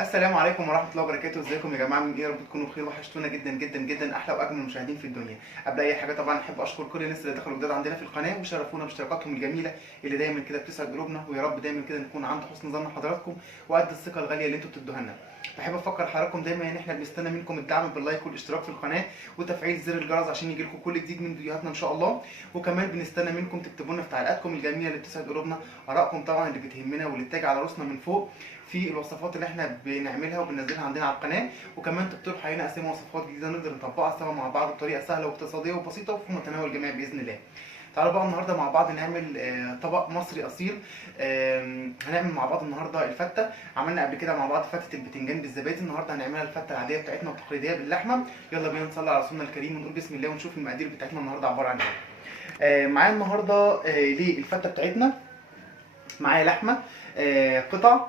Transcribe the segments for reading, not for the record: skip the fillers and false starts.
السلام عليكم ورحمة الله وبركاته. ازيكم يا جماعة؟ من ايه؟ يا رب تكونوا بخير. وحشتونا جدا جدا جدا، احلى واجمل مشاهدين في الدنيا. قبل اي حاجة طبعا احب اشكر كل الناس اللي دخلوا جداد عندنا في القناة وشرفونا باشتراكاتهم الجميلة اللي دايما كده بتسعد قلوبنا، ويا رب دايما كده نكون عند حسن ظن حضراتكم وقد الثقة الغالية اللي انتوا بتدوها لنا. بحب افكر حضراتكم دايما ان احنا بنستنى منكم الدعم باللايك والاشتراك في القناة وتفعيل زر الجرس عشان يجيلكم كل جديد من فيديوهاتنا ان شاء الله. وكمان بنستنى منكم تكتبوا لنا في تعليقاتكم الجميلة اللي بتسعد قلوبنا ارائكم طبعا اللي بتهمنا واللي بتاجي على راسنا من فوق في الوصفات اللي احنا بنعملها وبننزلها عندنا على القناه. وكمان تقترحوا علينا اسامي وصفات جديده نقدر نطبقها سوا مع بعض بطريقه سهله واقتصاديه وبسيطه وفي متناول الجميع باذن الله. تعالوا بقى النهارده مع بعض نعمل طبق مصري اصيل. هنعمل مع بعض النهارده الفته. عملنا قبل كده مع بعض فتة البتنجان بالزبادي، النهارده هنعملها الفته العاديه بتاعتنا التقليديه باللحمه. يلا بينا نصلي على رسولنا الكريم ونقول بسم الله ونشوف المقادير بتاعتنا النهارده عباره عن ايه. معايا النهارده للفته بتاعتنا معايا لحمه قطع.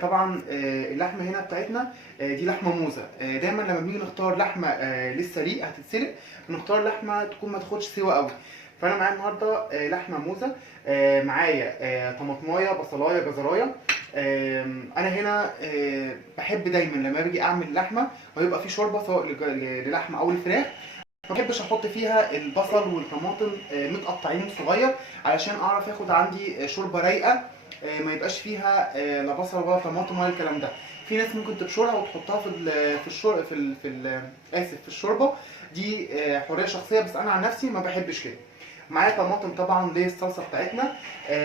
طبعا اللحمه هنا بتاعتنا دي لحمه موزه. دايما لما بنيجي نختار لحمه للسليق هتتسلق بنختار لحمه تكون ما تاخدش سوا قوي. فانا معايا النهارده لحمه موزه، معايا طماطمايه بصلايه جزرايه. انا هنا بحب دايما لما باجي اعمل لحمه ويبقى في شوربه سواء للحمه او الفراخ، ما بحبش احط فيها البصل والطماطم متقطعين صغير علشان اعرف اخد عندي شوربه رايقه ما يبقاش فيها لا بصل ولا طماطم ولا الكلام ده. في ناس ممكن تبشرها وتحطها في الشوربه دي، حريه شخصيه، بس انا عن نفسي ما بحبش كده. معايا طماطم طبعا للصلصه بتاعتنا،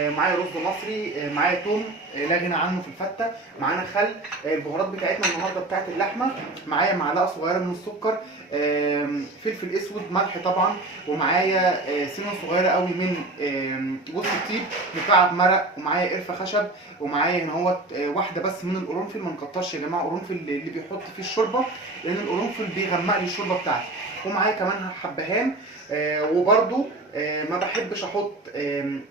معايا رز مصري، معايا توم لا غنى عنه في الفته، معانا خل. البهارات بتاعتنا النهارده بتاعت اللحمه، معايا معلقه صغيره من السكر، فلفل اسود، ملح طبعا، ومعايا سنه صغيره قوي من جوز الطيب، مكعب مرق، ومعايا قرفه خشب، ومعايا هنا اهوت واحده بس من القرنفل. ما نكترش يا جماعه قرنفل اللي بيحط فيه الشوربه لان القرنفل بيغمق لي الشوربه بتاعتي. ومعايا كمان حبهان. وبرده ما بحبش احط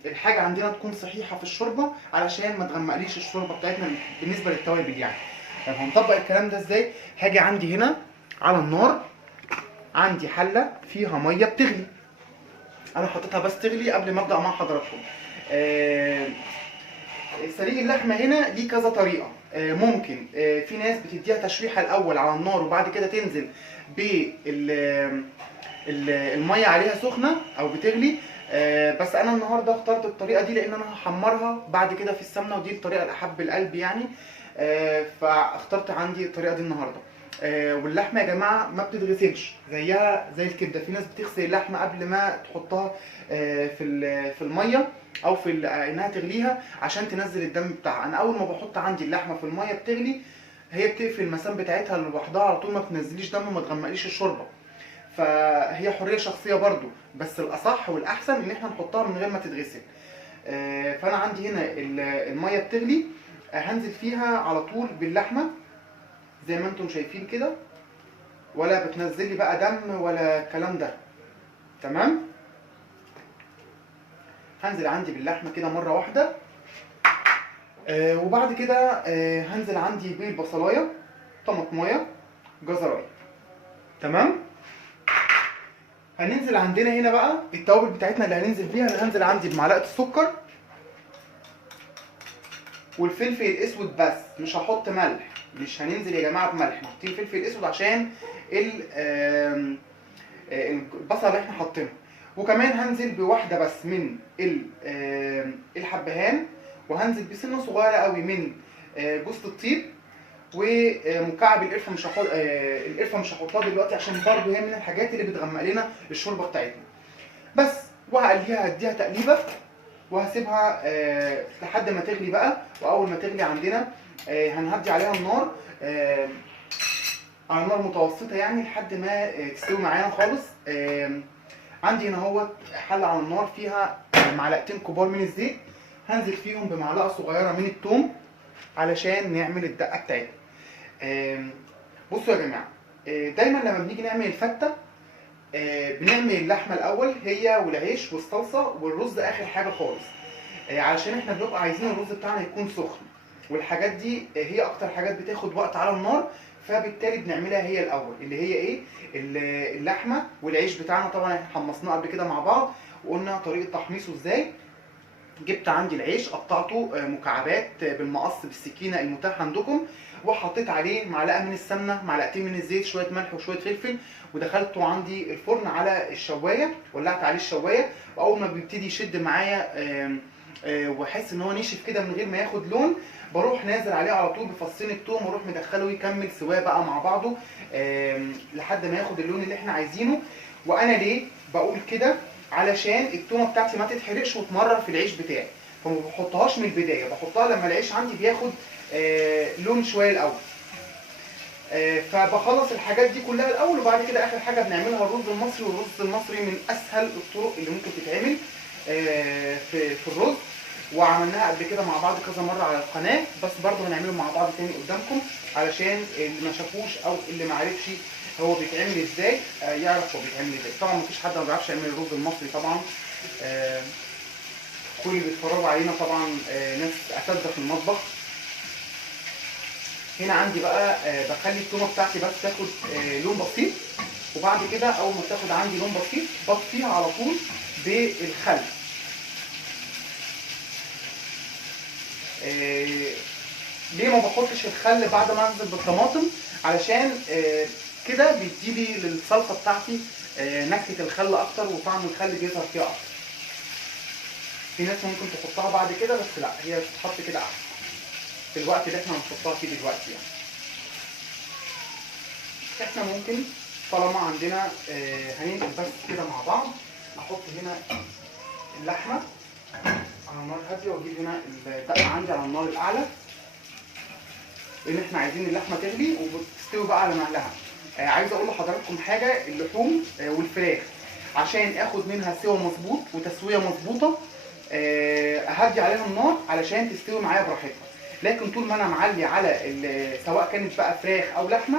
الحاجه عندنا تكون صحيحه في الشوربه علشان ما تغمقليش الشوربه بتاعتنا بالنسبه للتوابل يعني. طب هنطبق الكلام ده ازاي؟ هاجي عندي هنا على النار، عندي حله فيها ميه بتغلي، انا حطيتها بس تغلي قبل ما ابدا مع حضراتكم. سليق اللحمه هنا ليه كذا طريقه. ممكن في ناس بتديها تشويحه الاول على النار وبعد كده تنزل الميه عليها سخنه او بتغلي. بس انا النهارده اخترت الطريقه دي لان انا هحمرها بعد كده في السمنه، ودي الطريقه الاحب لقلبي يعني. فاخترت عندي الطريقه دي النهارده. واللحمه يا جماعه ما بتتغسلش زيها زي الكبده. في ناس بتغسل اللحمه قبل ما تحطها في الميه او في انها تغليها عشان تنزل الدم بتاعها. انا اول ما بحط عندي اللحمه في الميه بتغلي هي بتقفل المسام بتاعتها لوحدها على طول، ما بتنزليش دم وما تغمقليش الشوربه. فهي حريه شخصيه برضو، بس الاصح والاحسن ان احنا نحطها من غير ما تتغسل. فانا عندي هنا الميه بتغلي، هنزل فيها على طول باللحمه زي ما انتم شايفين كده، ولا بتنزل لي بقى دم ولا الكلام ده. تمام. هنزل عندي باللحمه كده مره واحده، وبعد كده هنزل عندي بالبصلايه، طماطمايه، جزرايه. تمام. هننزل عندنا هنا بقى التوابل بتاعتنا اللي هننزل بيها. انا هنزل عندي بمعلقه السكر والفلفل الاسود بس، مش هحط ملح. مش هننزل يا جماعه بملح، حاطين فلفل اسود عشان البصله اللي احنا حاطينها. وكمان هنزل بواحده بس من الحبهان، وهنزل بسنه صغيره قوي من جوز الطيب، ومكعب القرفه. مش هحطها دلوقتي عشان برضه هي من الحاجات اللي بتغمق لنا الشوربه بتاعتنا بس. وهقليها، هديها تقليبه وهسيبها لحد ما تغلي بقى. واول ما تغلي عندنا هنهدي عليها النار على نار متوسطه يعني لحد ما تستوي معانا خالص. عندي هنا اهوت حله على النار فيها معلقتين كبار من الزيت، هنزل فيهم بمعلقه صغيره من الثوم علشان نعمل الدقه بتاعتنا. بصوا يا جماعه، دايما لما بنيجي نعمل الفته بنعمل اللحمه الاول هي والعيش والصلصه والرز اخر حاجه خالص، علشان احنا بنبقى عايزين الرز بتاعنا يكون سخن، والحاجات دي هي اكتر حاجات بتاخد وقت على النار. فبالتالي بنعملها هي الاول، اللي هي ايه؟ اللحمه والعيش بتاعنا. طبعا احنا حمصناه قبل كده مع بعض وقلنا طريقه تحميصه ازاي. جبت عندي العيش قطعته مكعبات بالمقص بالسكينه المتاح عندكم، وحطيت عليه معلقه من السمنه، معلقتين من الزيت، شويه ملح وشويه فلفل، ودخلته عندي الفرن على الشوايه، ولعت عليه الشوايه. واول ما بيبتدي يشد معايا واحس ان هو نشف كده من غير ما ياخد لون، بروح نازل عليه على طول بفصين التوم، واروح مدخله يكمل سواه بقى مع بعضه لحد ما ياخد اللون اللي احنا عايزينه. وانا ليه بقول كده؟ علشان التومه بتاعتي ما تتحرقش وتمرر في العيش بتاعي، فما بحطهاش من البدايه، بحطها لما العيش عندي بياخد لون شويه الاول. فبخلص الحاجات دي كلها الاول، وبعد كده اخر حاجه بنعملها الرز المصري. والرز المصري من اسهل الطرق اللي ممكن تتعمل في الرز، وعملناها قبل كده مع بعض كذا مره على القناه، بس برضه هنعمله مع بعض تاني قدامكم علشان اللي ما شافوش او اللي ما عرفش هو بيتعمل ازاي يعرف هو بيتعمل ازاي. طبعا مفيش حد ما بيعرفش يعمل الرز المصري طبعا، كل اللي بيتفرجوا علينا طبعا ناس اساتذه في المطبخ. هنا عندي بقى بخلي التومه بتاعتي بس تاخد لون بسيط، وبعد كده اول ما تاخد عندي لون بسيط بطفيها على طول بالخل. ليه ما بحطش الخل بعد ما انزل بالطماطم؟ علشان كده بيديلي للصلصه بتاعتي نكهه الخل اكتر، وطعم الخل بيظهر فيها اكتر. في ناس ممكن تحطها بعد كده، بس لا، هي بتتحط كده احسن في الوقت اللي احنا هنحطها فيه دلوقتي. يعني احنا ممكن طالما عندنا هننقل بس كده مع بعض، احط هنا اللحمه على النار هاديه، واجيب هنا الدقه عندي على النار الاعلى، لان احنا عايزين اللحمه تغلي وتستوي بقى على مهلها. عايز اقول لحضراتكم حاجه، اللحوم والفراخ عشان اخد منها سوا مظبوط وتسويه مظبوطه اهدي عليها النار علشان تستوي معايا براحتها. لكن طول ما انا معلي على سواء كانت بقى فراخ او لحمه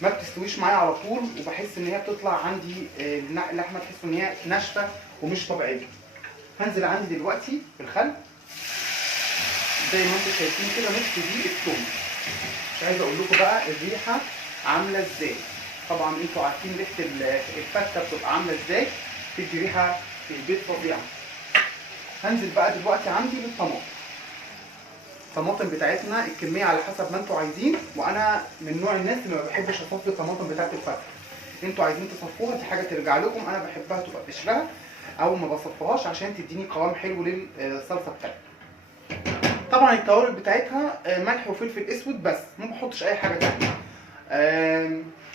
ما بتستويش معايا على طول، وبحس ان هي بتطلع عندي اللحمه تحس ان هي ناشفه ومش طبيعيه. هنزل عندي دلوقتي بالخل زي ما انتم شايفين كده، نص دي الثوم. مش عايز اقول لكم بقى الريحه عامله ازاي، طبعا انتوا عارفين ريحه الفته بتبقى عامله ازاي، بتدي ريحه في البيت فظيعه. هنزل بقى دلوقتي عندي بالطماطم. الطماطم بتاعتنا الكميه على حسب ما انتوا عايزين، وانا من نوع الناس اللي ما بحبش اصفي الطماطم بتاعت الفته. انتوا عايزين تصفوها دي حاجه ترجع لكم، انا بحبها تبقى قشرها او ما بصفهاش عشان تديني قوام حلو للصلصه بتاعتي. طبعا التوابل بتاعتها ملح وفلفل اسود بس، ما بحطش اي حاجه تانيه.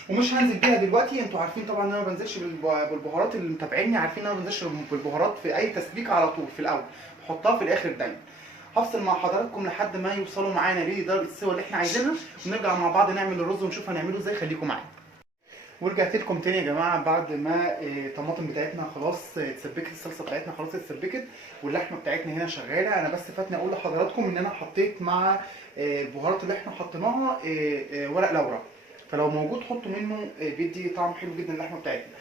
ومش هنزل بيها دلوقتي. انتوا عارفين طبعا ان انا ما بنزلش بالبهارات، اللي متابعيني عارفين ان انا ما بنزلش بالبهارات في اي تسبيكه على طول في الاول، بحطها في الاخر دايما. هفصل مع حضراتكم لحد ما يوصلوا معانا لدرجه السوا اللي احنا عايزينها، ونرجع مع بعض نعمل الرز ونشوف هنعمله ازاي. خليكم معايا. ورجعت لكم تاني يا جماعه بعد ما الطماطم بتاعتنا خلاص اتسبكت، الصلصه بتاعتنا خلاص اتسبكت، واللحمه بتاعتنا هنا شغاله. انا بس فاتني اقول لحضراتكم ان انا حطيت مع البهارات اللي احنا حطيناها ورق لورا، فلو موجود حطوا منه، بيدي طعم حلو جدا اللحمه بتاعتنا.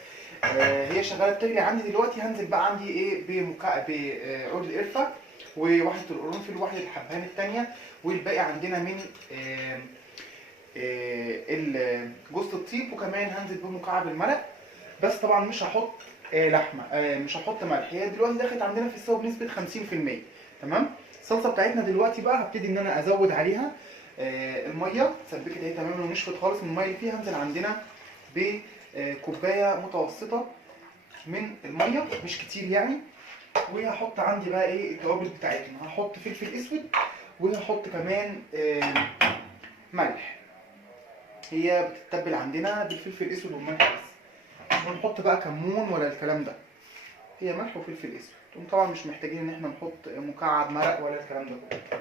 هي شغاله بتغلي عندي دلوقتي. هنزل بقى عندي بعود القرفه وواحده القرنفل وواحده الحبهان الثانيه، والباقي عندنا من جوز الطيب، وكمان هنزل بمكعب الملح. بس طبعا مش هحط لحمه، مش هحط ملح. هي دلوقتي دخلت عندنا في السوا بنسبه 50%. تمام. الصلصه بتاعتنا دلوقتي بقى هبتدي ان انا ازود عليها الميه. اتسبكت اهي تماما ونشفت خالص من الميه اللي فيها. هنزل عندنا بكوبايه متوسطه من الميه، مش كتير يعني. وهحط عندي بقى ايه التوابل بتاعتنا. هحط فلفل اسود، وهحط كمان ملح. هي بتتبل عندنا بالفلفل الاسود والملح بس، مش بنحط بقى كمون ولا الكلام ده، هي ملح وفلفل اسود. طبعا مش محتاجين ان احنا نحط مكعب مرق ولا الكلام ده كله.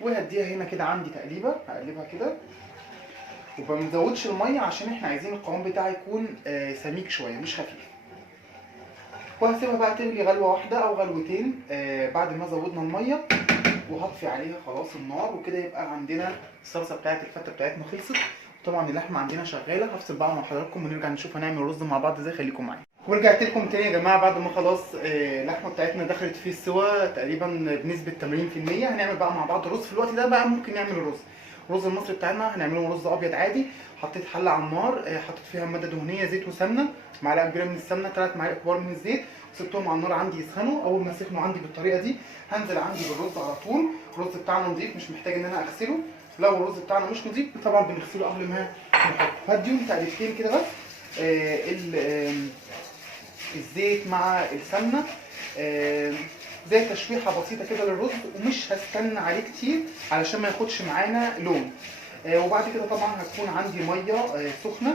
وهديها هنا كده عندي تقليبه، هقلبها كده، وما بنزودش الميه عشان احنا عايزين القوام بتاعها يكون سميك شويه مش خفيف. وهسيبها بقى تغلي غلوه واحده او غلوتين بعد ما زودنا الميه، وهطفي عليها خلاص النار. وكده يبقى عندنا الصلصه بتاعت الفته بتاعتنا خلصت. طبعا اللحمه عندنا شغاله. هفصل بقى مع حضراتكم ونرجع نشوف هنعمل رز مع بعض ازاي. خليكم معايا. ورجعت لكم تاني يا جماعه بعد ما خلاص اللحمه بتاعتنا دخلت في السوا تقريبا بنسبه 80%. هنعمل بقى مع بعض رز. في الوقت ده بقى ممكن نعمل الرز المصري بتاعنا. هنعمله رز ابيض عادي. حطيت حله على النار، حطيت فيها ماده دهنيه زيت وسمنه، معلقه كبيره من السمنه، 3 معالق كبار من الزيت، وسبتهم على النار عندي يسخنوا. اول ما سخنوا عندي بالطريقه دي هنزل عندي بالرز على طول. الرز بتاعنا نضيف مش محتاج ان انا اغسله. لو الرز بتاعنا مش نضيف طبعا بنغسله قبل ما نحطه. هديهم تقليبتين كده بس، الزيت مع السمنه، زي تشويحه بسيطه كده للرز، ومش هستنى عليه كتير علشان ما ياخدش معانا لون. وبعد كده طبعا هتكون عندي ميه سخنه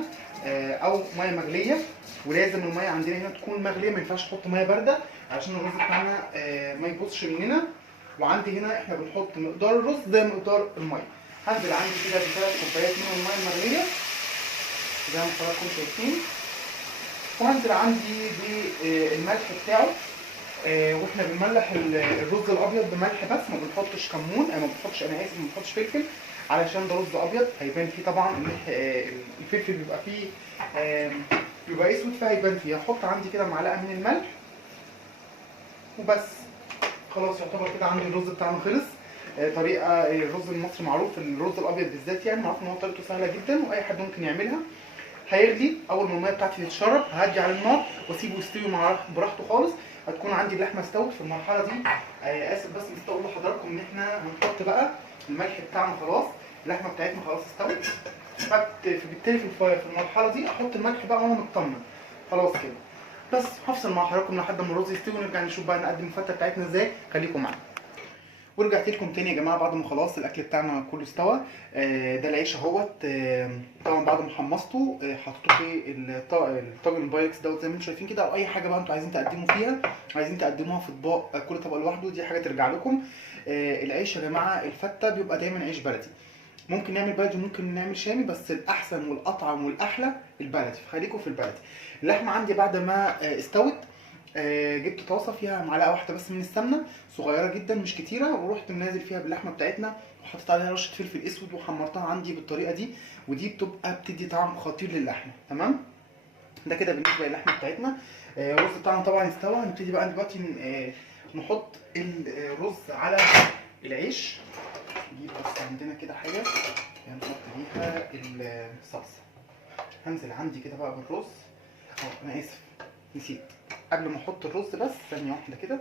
او ميه مغليه، ولازم الميه عندنا هنا تكون مغليه، ما ينفعش نحط ميه بارده عشان الرز بتاعنا ما يبوظش مننا. وعندي هنا احنا بنحط مقدار الرز زي مقدار الميه. هنزل عندي كده ب3 كوبايات من الميه المغليه زي ما حضراتكم شايفين، وهنزل عندي بالملح بتاعه. واحنا بنملح الرز الابيض بملح بس، ما بنحطش كمون، ما بنحطش، انا اسف، ما بنحطش فلفل، علشان ده رز ابيض هيبان فيه طبعا الفلفل بيبقى فيه بيبقى اسود فهيبان فيه. هحط عندي كده معلقه من الملح وبس. خلاص يعتبر كده عندي الرز بتاعنا خلص. طريقه الرز المصري معروف، الرز الابيض بالذات يعني معروف ان هو طريقته سهله جدا واي حد ممكن يعملها. هيغلي، اول ما الميه بتاعتي تتشرب ههدي على النار واسيبه يستوي براحته خالص. هتكون عندي اللحمه استوت في المرحله دي. اسف بس نسيت اقول لحضراتكم ان احنا هنحط بقى الملح بتاعنا. خلاص اللحمه بتاعتنا خلاص استوت، فبالتالي في المرحله دي احط الملح بقى وانا مطمن. خلاص كده بس هفصل مع حضراتكم لحد ما الرز يستوي ونرجع نشوف بقى نقدم الفته بتاعتنا ازاي. خليكم معانا. ورجعت لكم تاني يا جماعه بعد ما خلاص الاكل بتاعنا كله استوى. ده العيش اهوت. طبعا بعد ما حمصته حطيته في الطاجن البايركس دوت زي ما انتم شايفين كده، او اي حاجه بقى انتوا عايزين تقدموا فيها، عايزين تقدموها في اطباق كل طبق لوحده، دي حاجه ترجع لكم. العيش يا جماعه الفته بيبقى دايما عيش بلدي، ممكن نعمل بلدي وممكن نعمل شامي، بس الاحسن والاطعم والاحلى البلدي، فخليكم في البلدي. اللحمه عندي بعد ما استوت جبت طاسه فيها معلقه واحده بس من السمنه صغيره جدا مش كتيره، ورحت منازل فيها باللحمه بتاعتنا وحطيت عليها رشه فلفل اسود وحمرتها عندي بالطريقه دي، ودي بتدي طعم خطير للحمه. تمام، ده كده بالنسبه للحمه بتاعتنا. الرز بتاعنا طبعا استوى. هنبتدي بقى دلوقتي نحط الرز على العيش. نجيب بس عندنا كده حاجه نحط بيها الصلصه. هنزل عندي كده بقى بالرز. انا اسف نسيت، قبل ما احط الرز بس ثانيه واحده كده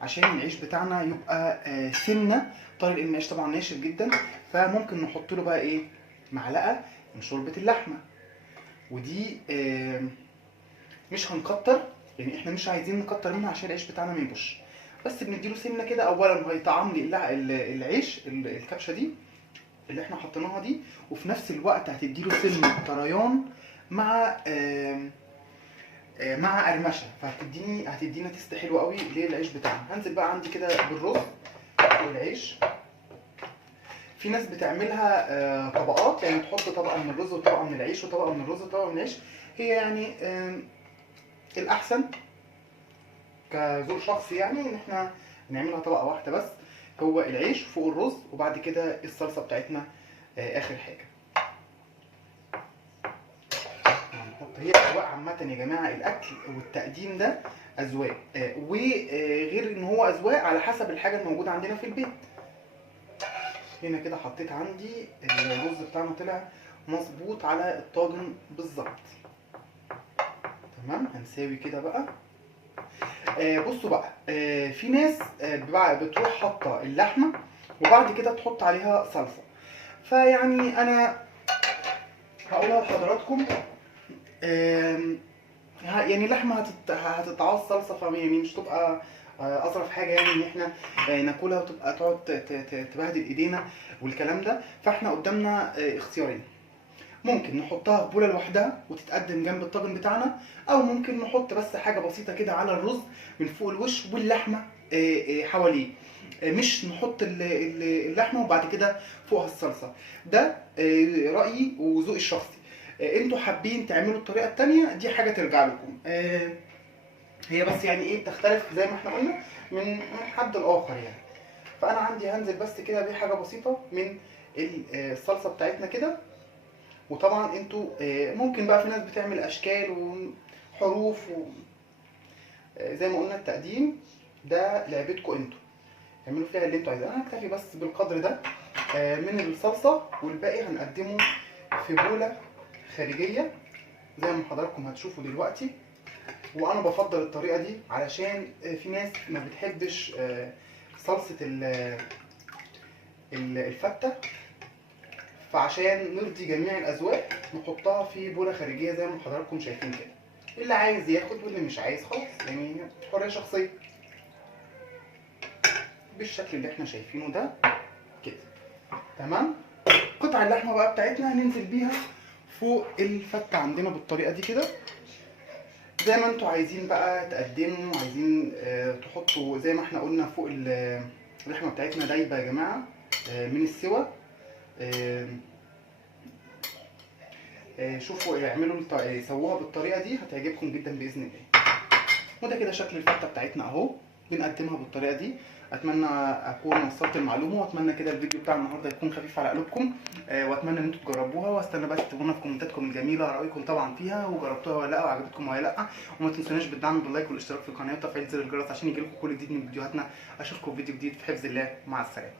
عشان العيش بتاعنا يبقى سنه طري، لان العيش طبعا ناشف جدا، فممكن نحط له بقى ايه، معلقه من شوربه اللحمه. ودي مش هنكتر، يعني احنا مش عايزين نكتر منها عشان العيش بتاعنا ما يبوش، بس بنديله سنه كده. اولا هيطعم لي العيش الكبشه دي اللي احنا حطيناها دي، وفي نفس الوقت هتديله سنه طريان مع قرمشه، هتدينا تست حلو قوي للعيش بتاعنا. هنزل بقى عندي كده بالرز والعيش. في ناس بتعملها طبقات، يعني تحط طبقه من الرز وطبقه من العيش وطبقه من الرز وطبقه من العيش. هي يعني الاحسن كذوق شخصي يعني ان احنا نعملها طبقه واحده بس، هو العيش فوق الرز وبعد كده الصلصه بتاعتنا اخر حاجه. هي اذواق عامه يا جماعه، الاكل والتقديم ده اذواق، وغير ان هو اذواق على حسب الحاجه الموجوده عندنا في البيت. هنا كده حطيت عندي الرز بتاعنا طلع مظبوط على الطاجن بالظبط. تمام، هنساوي كده بقى. بصوا بقى، في ناس بتروح حاطه اللحمه وبعد كده تحط عليها صلصه، فيعني انا هقولها لحضراتكم. يعني اللحمه هتتعوز صلصه، فيعني مش تبقى اظرف حاجه يعني ان احنا ناكلها وتبقى تقعد تبهدل ايدينا والكلام ده. فاحنا قدامنا اختيارين، ممكن نحطها في بوله لوحدها وتتقدم جنب الطاجن بتاعنا، او ممكن نحط بس حاجه بسيطه كده على الرز من فوق الوش واللحمه حواليه، مش نحط اللحمه وبعد كده فوقها الصلصه. ده رايي وذوقي الشخصي. انتوا حابين تعملوا الطريقه الثانيه دي حاجه ترجع لكم. هي بس يعني ايه بتختلف زي ما احنا قلنا من حد لاخر يعني. فانا عندي هنزل بس كده بحاجه بسيطه من الصلصه بتاعتنا كده. وطبعا انتوا ممكن بقى في ناس بتعمل اشكال وحروف زي ما قلنا التقديم ده لعبتكم انتوا، اعملوا فيها اللي انتوا عايزينه. انا هكتفي بس بالقدر ده من الصلصه، والباقي هنقدمه في بوله خارجيه زي ما حضراتكم هتشوفوا دلوقتي. وانا بفضل الطريقه دي علشان في ناس ما بتحبش صلصه الفته، فعشان نرضي جميع الاذواق نحطها في بوله خارجيه زي ما حضراتكم شايفين كده. اللي عايز ياخد واللي مش عايز خلاص، يعني حريه شخصيه. بالشكل اللي احنا شايفينه ده كده تمام. قطع اللحمه بقى بتاعتنا هننزل بيها فوق الفته عندنا بالطريقه دي كده، زي ما انتوا عايزين بقى تقدموا. عايزين تحطوا زي ما احنا قلنا فوق اللحمه بتاعتنا دايبه يا جماعه من السوا. شوفوا اعملوا سووها بالطريقه دي هتعجبكم جدا باذن الله. وده كده شكل الفته بتاعتنا اهو، بنقدمها بالطريقه دي. اتمنى اكون وصلت المعلومه، واتمنى كده الفيديو بتاع النهارده يكون خفيف على قلوبكم، واتمنى ان انتوا تجربوها. واستنى بقى تكتبوا في كومنتاتكم الجميله رايكم طبعا فيها، وجربتوها ولا لا، وعجبتكم ولا لا. وما تنسوناش بالدعم باللايك والاشتراك في القناه وتفعيل زر الجرس عشان يجيلكم كل جديد من فيديوهاتنا. اشوفكم في فيديو جديد في حفظ الله، مع السلامه.